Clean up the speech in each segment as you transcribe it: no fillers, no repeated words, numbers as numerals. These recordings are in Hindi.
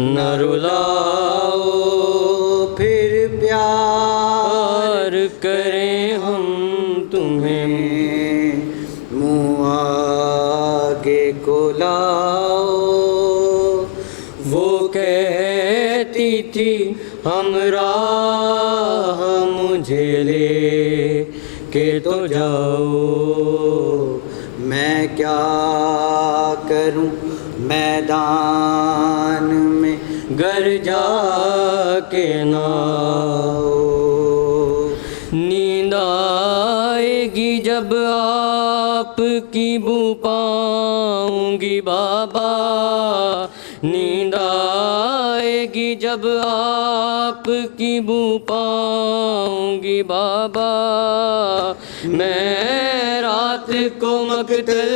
न रुलाओ फिर प्यार करें हम तुम्हें, मुँह आगे को लाओ। वो कहती थी हमराह मुझे ले के तो जाओ, मैं क्या करूं मैदान में घर जाके नाओ। नींद आएगी जब आपकी बू पाऊंगी बाबा, नींद आएगी जब आपकी बू पाऊंगी बाबा। मैं रात को मकतल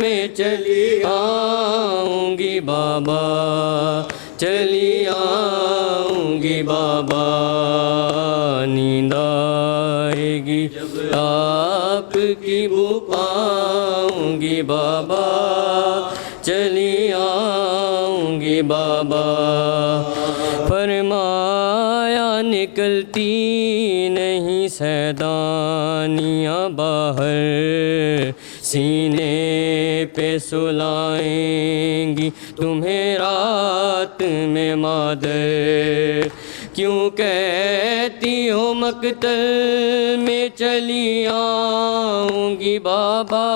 में चली आऊंगी बाबा, चली आऊंगी बाबा। नींद आएगी जब आपकी बू पाऊंगी बाबा, चली आऊंगी बाबा। फरमाया निकलती नहीं सैदानियाँ बाहर, सीने पे सुलाएंगी तुम्हें रात में मादर। क्यों कहती हो मकतल में चली आऊंगी बाबा,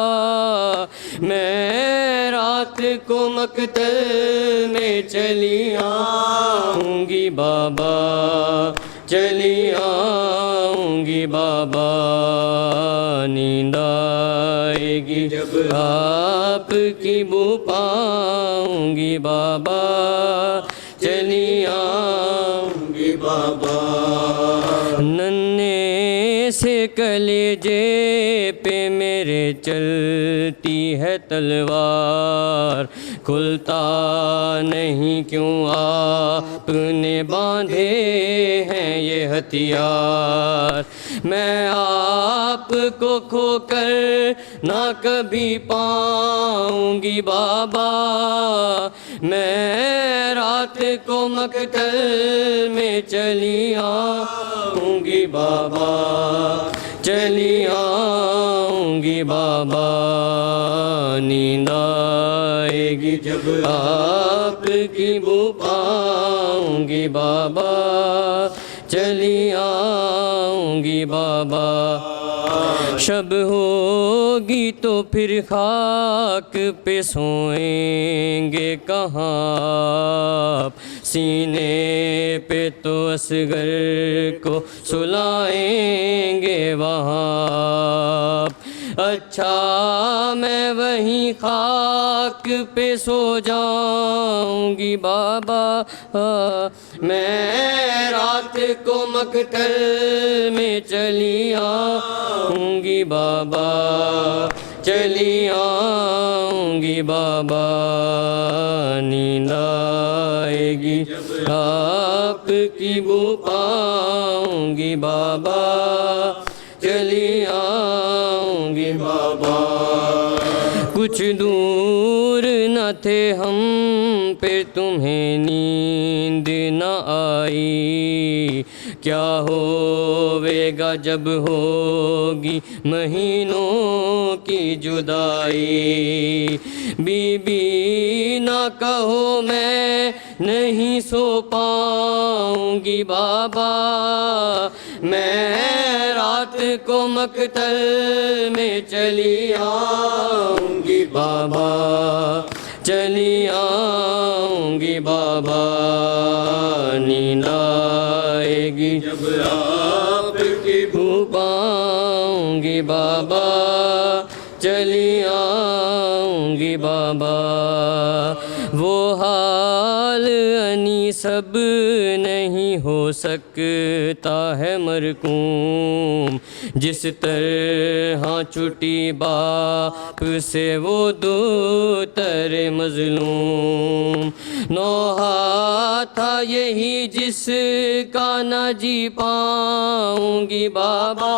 मैं रात को मकतल में चली आऊंगी बाबा, चली आऊंगी बाबा। नींद आएगी जब आपकी बू पाऊंगी बाबा, चली आऊंगी बाबा। नन्हे से कलेजे पे मेरे चलती है तलवार, खुलता नहीं क्यों आपने बांधे हैं ये हथियार। मैं आपको खोकर ना कभी पाऊंगी बाबा, मैं रात को मकतल में चली आऊंगी बाबा, चली आऊंगी बाबा। नींद आएगी जब आपकी बू पाऊंगी बाबा, चली आऊंगी बाबा। शब होगी तो फिर खाक पे सोएंगे कहाँ आप, सीने पे तो असगर को सुलाएंगे वहाँ। अच्छा मैं वहीं खाक पे सो जाऊंगी बाबा, मैं रात को मकतल में चली आऊंगी बाबा, चली आऊंगी बाबा। नींद आएगी जब आपकी बू पाऊंगी बाबा, चली आऊंगी बाबा। कुछ दूर न थे हम पे तुम्हें नींद न आई, क्या होवेगा जब होगी महीनों की जुदाई। बीबी ना कहो मैं नहीं सो पाऊंगी बाबा, मैं रात को मकतल में चली आऊंगी बाबा, चली आऊंगी बाबा। नींद आएगी जब आपकी बू पाऊंगी बाबा, चली आऊंगी बाबा। वो हाल अनी सब नहीं हो सकता है मरकूम, जिस तरह छुटी बाप से वो दो तेरे मजलूम। नौहा था यही जिसका न जी पाऊंगी बाबा,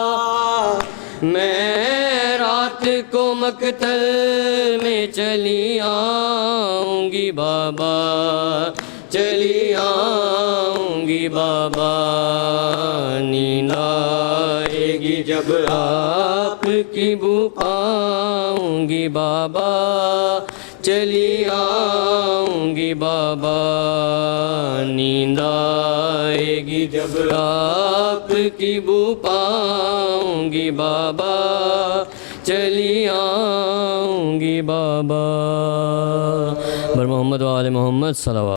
मैं रात को मकतल में चली आऊंगी बाबा, चली आऊंगी बाबा। नींद आएगी जब आपकी बू पाऊंगी बाबा। चली आऊंगी बाबा। नींद आएगी जब आपकी बू पाऊंगी बाबा। चली आऊंगी बाबा। बर मोहम्मद वाले मोहम्मद सल्लल्लाहु